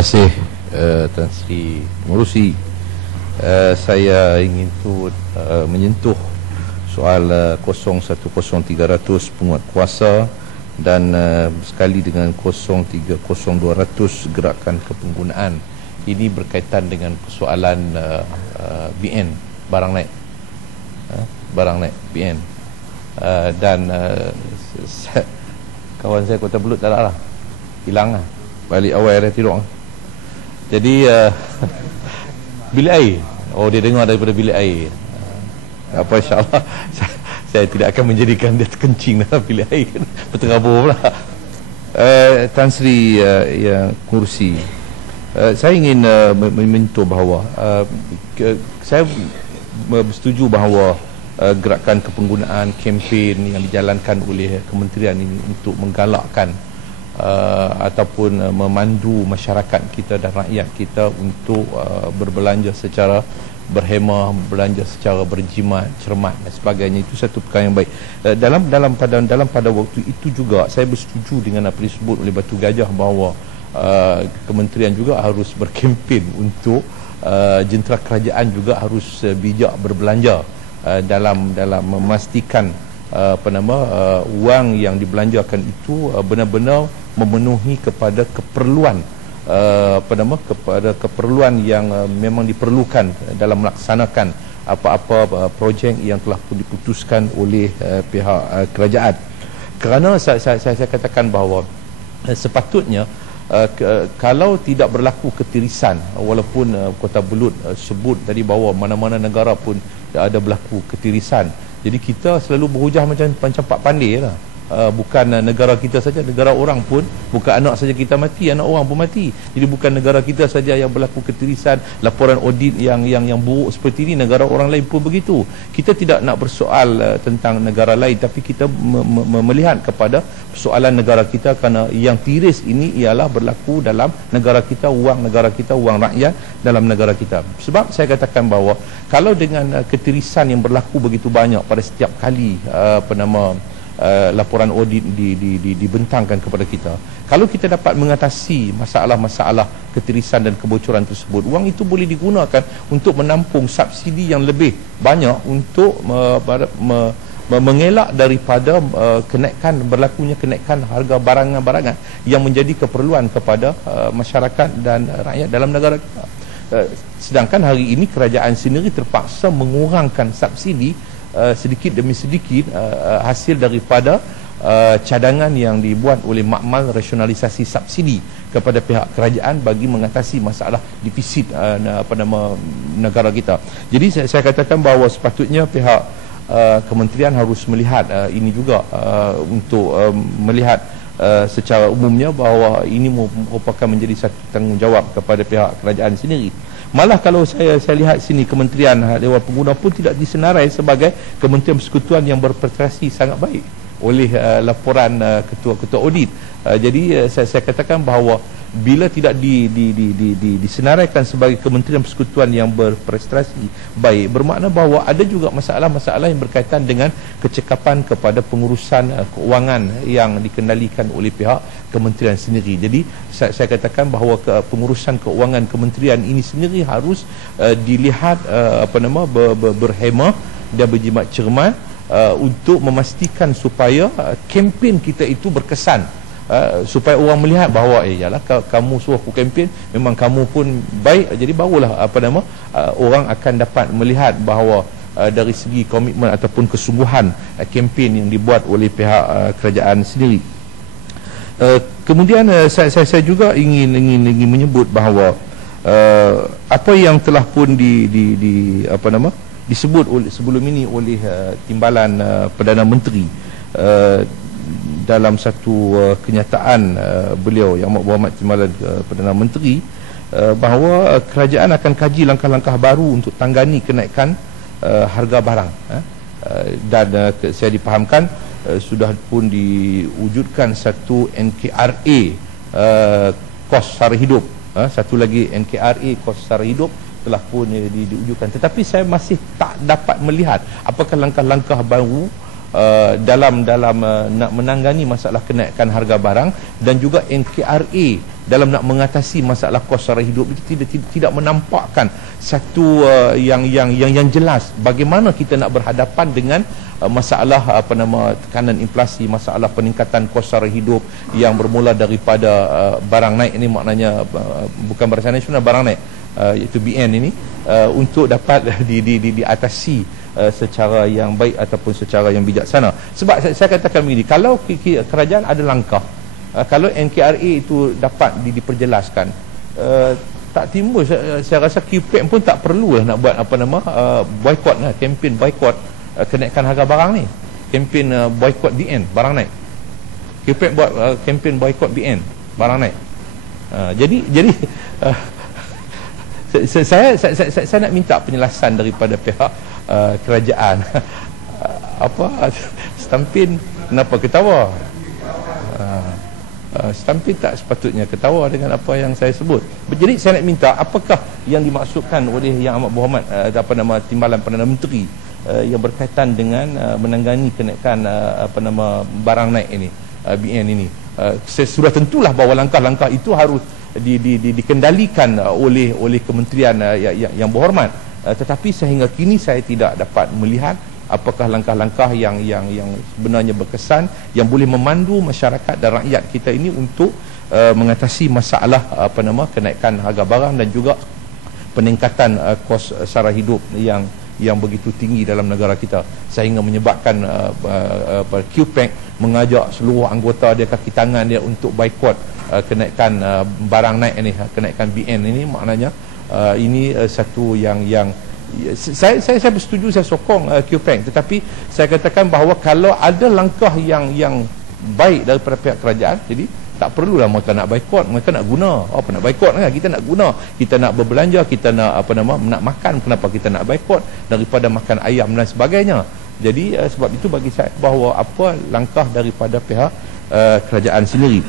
kasih uh, Tan Sri Murusi. Uh, saya ingin tu uh, menyentuh soal uh, 010300 penguat kuasa dan uh, sekali dengan 030200 gerakan kepenggunaan. Ini berkaitan dengan persoalan uh, uh, BN barang naik. Uh, barang naik BN. Uh, dan uh, kawan saya kota belut tak lah. Hilang lah. Balik awal dia tidur. Jadi uh, bilik air. Oh dia dengar daripada bilik air. Apa insyaAllah saya, saya tidak akan menjadikan dia terkencing dalam bilik air. Berterabur pula. Uh, Tan Sri uh, ya, kursi. Uh, saya ingin uh, meminta bahawa uh, ke, saya bersetuju bahawa uh, gerakan kepenggunaan kempen yang dijalankan oleh kementerian ini untuk menggalakkan uh, ataupun uh, memandu masyarakat kita dan rakyat kita untuk uh, berbelanja secara berhemah, belanja secara berjimat, cermat dan sebagainya itu satu perkara yang baik. Uh, dalam dalam pada dalam pada waktu itu juga saya bersetuju dengan apa disebut oleh Batu Gajah bahawa uh, kementerian juga harus berkempen untuk uh, jentera kerajaan juga harus uh, bijak berbelanja uh, dalam dalam memastikan uh, apa nama uh, wang yang dibelanjakan itu uh, benar-benar memenuhi kepada keperluan uh, apa nama kepada keperluan yang uh, memang diperlukan dalam melaksanakan apa-apa uh, projek yang telah pun diputuskan oleh uh, pihak uh, kerajaan. Kerana saya, saya, saya, saya katakan bahawa uh, sepatutnya Uh, ke, kalau tidak berlaku ketirisan walaupun uh, kota belut uh, sebut tadi bahawa mana-mana negara pun ada berlaku ketirisan jadi kita selalu berhujah macam macam pak pandai lah Uh, bukan uh, negara kita saja negara orang pun bukan anak saja kita mati anak orang pun mati. Jadi bukan negara kita saja yang berlaku ketirisan laporan audit yang yang yang buruk seperti ini. Negara orang lain pun begitu. Kita tidak nak bersoal uh, tentang negara lain tapi kita me- me- melihat kepada persoalan negara kita kerana yang tiris ini ialah berlaku dalam negara kita wang negara kita wang rakyat dalam negara kita. Sebab saya katakan bahawa kalau dengan uh, ketirisan yang berlaku begitu banyak pada setiap kali uh, apa nama uh, laporan audit di, di, di, dibentangkan kepada kita. Kalau kita dapat mengatasi masalah-masalah ketirisan dan kebocoran tersebut wang itu boleh digunakan untuk menampung subsidi yang lebih banyak untuk uh, me, me, mengelak daripada uh, kenaikan berlakunya kenaikan harga barangan-barangan yang menjadi keperluan kepada uh, masyarakat dan uh, rakyat dalam negara kita. Uh, sedangkan hari ini kerajaan sendiri terpaksa mengurangkan subsidi uh, sedikit demi sedikit uh, hasil daripada uh, cadangan yang dibuat oleh makmal rasionalisasi subsidi kepada pihak kerajaan bagi mengatasi masalah defisit uh, apa nama negara kita. Jadi saya, saya katakan bahawa sepatutnya pihak uh, kementerian harus melihat uh, ini juga uh, untuk uh, melihat Uh, secara umumnya bahawa ini merupakan menjadi satu tanggungjawab kepada pihak kerajaan sendiri. Malah kalau saya saya lihat sini Kementerian Dewan Pengguna pun tidak disenarai sebagai Kementerian Persekutuan yang berprestasi sangat baik oleh uh, laporan uh, ketua-ketua audit. Uh, jadi uh, saya, saya katakan bahawa bila tidak di, di, di, di, di, disenaraikan sebagai kementerian persekutuan yang berprestasi baik bermakna bahawa ada juga masalah-masalah yang berkaitan dengan kecekapan kepada pengurusan uh, keuangan yang dikendalikan oleh pihak kementerian sendiri. Jadi saya, saya katakan bahawa ke, pengurusan keuangan kementerian ini sendiri harus uh, dilihat uh, apa nama ber, ber, berhemah dan berjimat cermat uh, untuk memastikan supaya uh, kempen kita itu berkesan Uh, supaya orang melihat bahawa eh yalah kamu suruh aku kempen memang kamu pun baik. Jadi barulah apa nama uh, orang akan dapat melihat bahawa uh, dari segi komitmen ataupun kesungguhan uh, kempen yang dibuat oleh pihak uh, kerajaan sendiri. Uh, kemudian uh, saya, saya saya juga ingin ingin ingin menyebut bahawa uh, apa yang telah pun di di di apa nama disebut oleh sebelum ini oleh uh, timbalan uh, perdana menteri. Uh, dalam satu uh, kenyataan uh, beliau yang Muhammad Timbalan uh, Perdana Menteri uh, bahawa uh, kerajaan akan kaji langkah-langkah baru untuk tanggani kenaikan uh, harga barang uh, dan uh, saya dipahamkan uh, sudah pun diwujudkan satu NKRA uh, kos sara hidup uh, satu lagi NKRA kos sara hidup telah pun uh, di, diwujudkan. Tetapi saya masih tak dapat melihat apakah langkah-langkah baru uh, dalam dalam uh, nak menangani masalah kenaikan harga barang dan juga NKRA dalam nak mengatasi masalah kos sara hidup itu tidak tidak, tidak menampakkan satu uh, yang yang yang yang jelas bagaimana kita nak berhadapan dengan uh, masalah apa nama tekanan inflasi masalah peningkatan kos sara hidup yang bermula daripada uh, barang naik ini maknanya uh, bukan barisan nasional barang naik uh, iaitu BN ini uh, untuk dapat di di di diatasi uh, secara yang baik ataupun secara yang bijaksana. Sebab saya, saya katakan begini kalau kerajaan ada langkah uh, kalau NKRA itu dapat di, diperjelaskan uh, tak timbul saya, saya rasa QPEC pun tak perlu lah nak buat apa nama uh, boycott lah kempen boycott uh, kenaikan harga barang ni. Kempen uh, boycott BN barang naik. QPEC buat uh, kempen boycott BN barang naik. Uh, jadi jadi uh, saya, saya, saya, saya, saya nak minta penjelasan daripada pihak uh, kerajaan. Apa? Stampin. Kenapa ketawa? Uh, Stampin tak sepatutnya ketawa dengan apa yang saya sebut. Jadi saya nak minta apakah yang dimaksudkan oleh Yang Amat Berhormat apa nama Timbalan Perdana Menteri yang berkaitan dengan menangani kenaikan apa nama barang naik ini BN ini? Sudah tentulah bahawa langkah-langkah itu harus di, di, di, dikendalikan oleh oleh kementerian uh, yang, yang berhormat uh, tetapi sehingga kini saya tidak dapat melihat apakah langkah-langkah yang yang yang sebenarnya berkesan yang boleh memandu masyarakat dan rakyat kita ini untuk uh, mengatasi masalah apa nama kenaikan harga barang dan juga peningkatan uh, kos sara hidup yang yang begitu tinggi dalam negara kita. Sehingga menyebabkan uh, uh, uh, QPEC mengajak seluruh anggota dia kaki tangan dia untuk boikot uh, kenaikan uh, barang naik ini kenaikan BN ini. Maknanya uh, ini uh, satu yang yang Ya, saya saya saya bersetuju saya sokong uh, QPEC tetapi saya katakan bahawa kalau ada langkah yang yang baik daripada pihak kerajaan jadi tak perlulah mereka nak boikot mereka nak guna. Apa nak boikot kan? Kita nak guna. Kita nak berbelanja kita nak apa nama nak makan. Kenapa kita nak boikot? Daripada makan ayam dan sebagainya. Jadi uh, sebab itu bagi saya bahawa apa langkah daripada pihak uh, kerajaan sendiri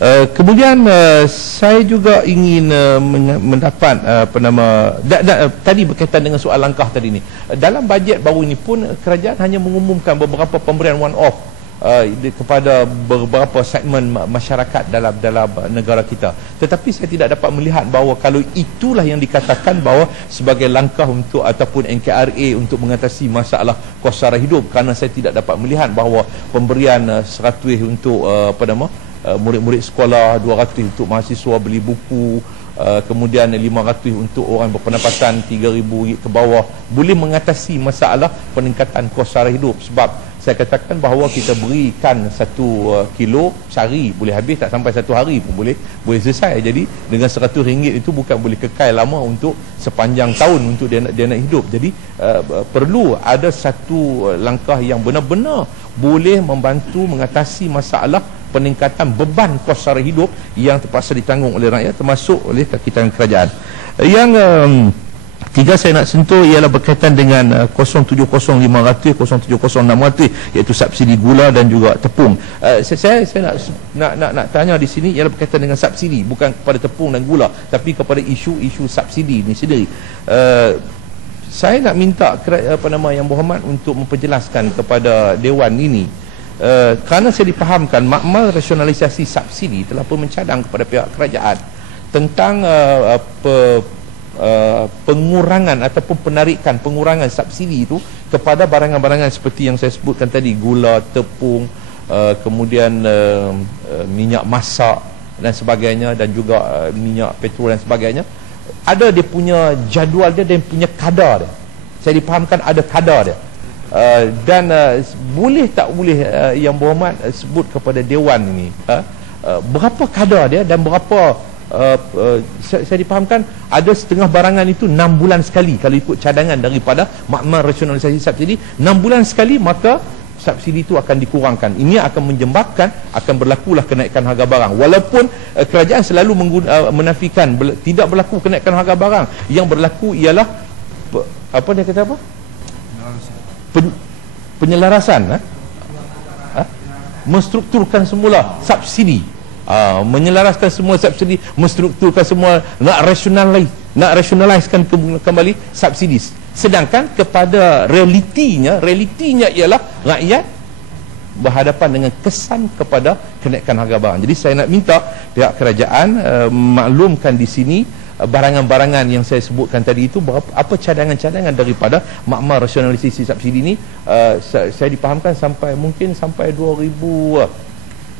Uh, kemudian uh, saya juga ingin uh, mendapat uh, apa nama da, da, tadi berkaitan dengan soal langkah tadi ni. Dalam bajet baru ini pun kerajaan hanya mengumumkan beberapa pemberian one off uh, kepada beberapa segmen masyarakat dalam dalam negara kita. Tetapi saya tidak dapat melihat bahawa kalau itulah yang dikatakan bahawa sebagai langkah untuk ataupun NKRA untuk mengatasi masalah kos sara hidup. Kerana saya tidak dapat melihat bahawa pemberian uh, 100 untuk uh, apa nama Uh, murid-murid sekolah 200 untuk mahasiswa beli buku uh, kemudian 500 untuk orang berpendapatan 3000 ke bawah. Boleh mengatasi masalah peningkatan kos sara hidup sebab saya katakan bahawa kita berikan satu uh, kilo sehari boleh habis tak sampai satu hari pun boleh boleh selesai. Jadi dengan seratus ringgit itu bukan boleh kekal lama untuk sepanjang tahun untuk dia nak, dia nak hidup. Jadi uh, perlu ada satu langkah yang benar-benar boleh membantu mengatasi masalah peningkatan beban kos sara hidup yang terpaksa ditanggung oleh rakyat termasuk oleh kaki tangan kerajaan. Yang um, tiga saya nak sentuh ialah berkaitan dengan uh, 070500 070600 iaitu subsidi gula dan juga tepung. Uh, saya saya nak, nak nak nak tanya di sini ialah berkaitan dengan subsidi bukan kepada tepung dan gula tapi kepada isu-isu subsidi ini sendiri. Uh, saya nak minta apa nama yang berhormat untuk memperjelaskan kepada dewan ini uh, kerana saya dipahamkan makmal rasionalisasi subsidi telah pun mencadang kepada pihak kerajaan tentang uh, pe, uh, pengurangan ataupun penarikan pengurangan subsidi itu kepada barangan-barangan seperti yang saya sebutkan tadi gula, tepung uh, kemudian uh, uh, minyak masak dan sebagainya dan juga uh, minyak petrol dan sebagainya. Ada dia punya jadual dia dan punya kadar dia. Saya dipahamkan ada kadar dia Uh, dan uh, boleh tak boleh uh, yang berhormat uh, sebut kepada dewan ini? Uh, uh, berapa kadar dia dan berapa uh, uh, saya, saya dipahamkan ada setengah barangan itu 6 bulan sekali. Kalau ikut cadangan daripada makmal rasionalisasi subsidi 6 bulan sekali maka subsidi itu akan dikurangkan. Ini akan menjembakkan akan berlakulah kenaikan harga barang. Walaupun uh, kerajaan selalu mengguna, uh, menafikan ber, tidak berlaku kenaikan harga barang. Yang berlaku ialah apa dia kata apa pen, penyelarasan ha? Ha? menstrukturkan semula subsidi ha, menyelaraskan semua subsidi menstrukturkan semua nak rationalize nak rationalizekan kembali subsidi sedangkan kepada realitinya realitinya ialah rakyat berhadapan dengan kesan kepada kenaikan harga barang. Jadi saya nak minta pihak kerajaan uh, maklumkan di sini barangan-barangan yang saya sebutkan tadi itu apa cadangan-cadangan daripada makmal rasionalisasi subsidi ini uh, saya, saya dipahamkan sampai mungkin sampai 2000 uh,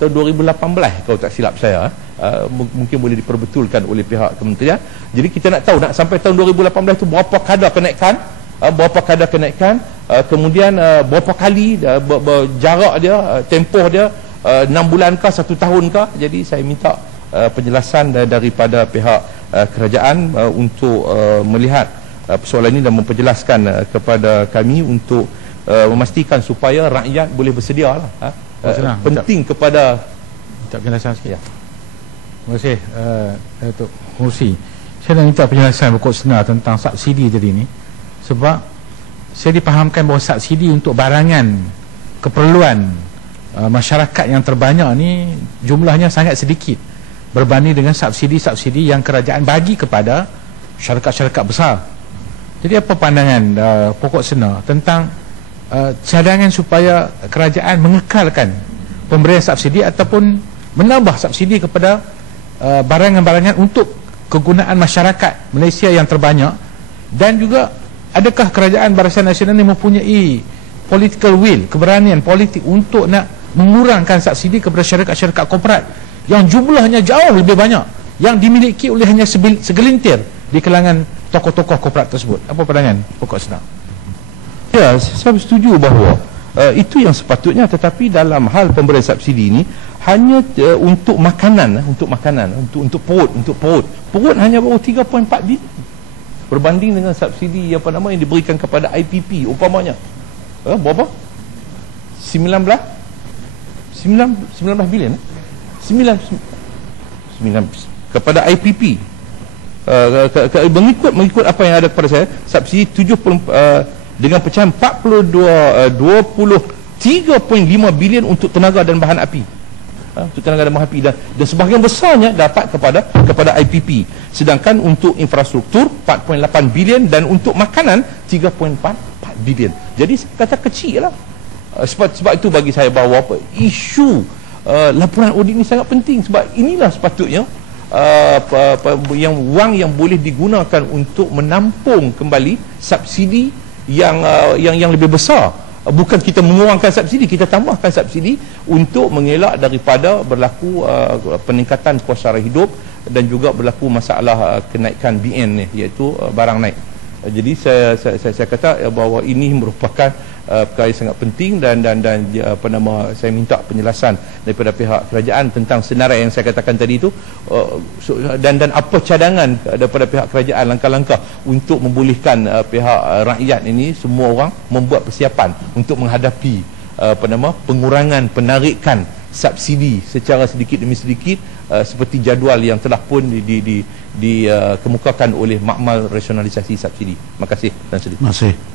tahun 2018 kalau tak silap saya uh, mungkin boleh diperbetulkan oleh pihak kementerian. Jadi kita nak tahu nak sampai tahun 2018 itu berapa kadar kenaikan? Uh, berapa kadar kenaikan? Uh, kemudian uh, berapa kali uh, ber, ber, jarak dia uh, tempoh dia uh, 6 bulan kah 1 tahun kah? Jadi saya minta uh, penjelasan daripada pihak uh, kerajaan uh, untuk uh, melihat uh, persoalan ini dan memperjelaskan uh, kepada kami untuk uh, memastikan supaya rakyat boleh bersedia lah uh, uh, penting minta, kepada minta penjelasan sikit. Ya. terima kasih uh, Datuk Hursi saya nak minta penjelasan pokok senar tentang subsidi tadi ni. Sebab saya dipahamkan bahawa subsidi untuk barangan keperluan uh, masyarakat yang terbanyak ni jumlahnya sangat sedikit berbanding dengan subsidi-subsidi yang kerajaan bagi kepada syarikat-syarikat besar. Jadi apa pandangan uh, pokok sena tentang uh, cadangan supaya kerajaan mengekalkan pemberian subsidi ataupun menambah subsidi kepada uh, barangan-barangan untuk kegunaan masyarakat Malaysia yang terbanyak? Dan juga adakah kerajaan Barisan Nasional ini mempunyai political will, keberanian politik untuk nak mengurangkan subsidi kepada syarikat-syarikat korporat yang jumlahnya jauh lebih banyak. Yang dimiliki oleh hanya segelintir di kalangan tokoh-tokoh korporat tersebut. Apa pandangan pokok senang? Ya, saya setuju bahawa uh, itu yang sepatutnya. Tetapi dalam hal pemberian subsidi ini hanya uh, untuk makanan, uh, untuk makanan, untuk untuk perut, untuk perut. Perut hanya baru 3.4 bilion berbanding dengan subsidi apa nama yang diberikan kepada IPP umpamanya. Eh, berapa? 19 19 19 bilion 9 9 kepada IPP uh, ke, mengikut mengikut apa yang ada kepada saya subsidi 70 uh, dengan pecahan 42 uh, 23.5 bilion untuk tenaga dan bahan api. Ha, untuk tenaga dan api. Dan, dan sebahagian besarnya dapat kepada kepada IPP sedangkan untuk infrastruktur 4.8 bilion dan untuk makanan 3.4 bilion. Jadi kata kecil lah. Uh, sebab, sebab itu bagi saya bahawa apa isu uh, laporan audit ini sangat penting sebab inilah sepatutnya uh, yang wang yang boleh digunakan untuk menampung kembali subsidi yang uh, yang yang lebih besar. Bukan kita mengurangkan subsidi kita tambahkan subsidi untuk mengelak daripada berlaku uh, peningkatan kos sara hidup dan juga berlaku masalah uh, kenaikan BN ni iaitu uh, barang naik. Uh, jadi saya saya saya, kata bahawa ini merupakan uh, perkara yang sangat penting dan dan dan uh, apa nama saya minta penjelasan daripada pihak kerajaan tentang senarai yang saya katakan tadi itu uh, so, dan dan apa cadangan daripada pihak kerajaan langkah-langkah untuk membolehkan uh, pihak uh, rakyat ini semua orang membuat persiapan untuk menghadapi uh, apa nama pengurangan penarikan subsidi secara sedikit demi sedikit uh, seperti jadual yang telah pun dikemukakan di, di, di, uh, oleh makmal rasionalisasi subsidi. Terima kasih dan sedih. Terima kasih.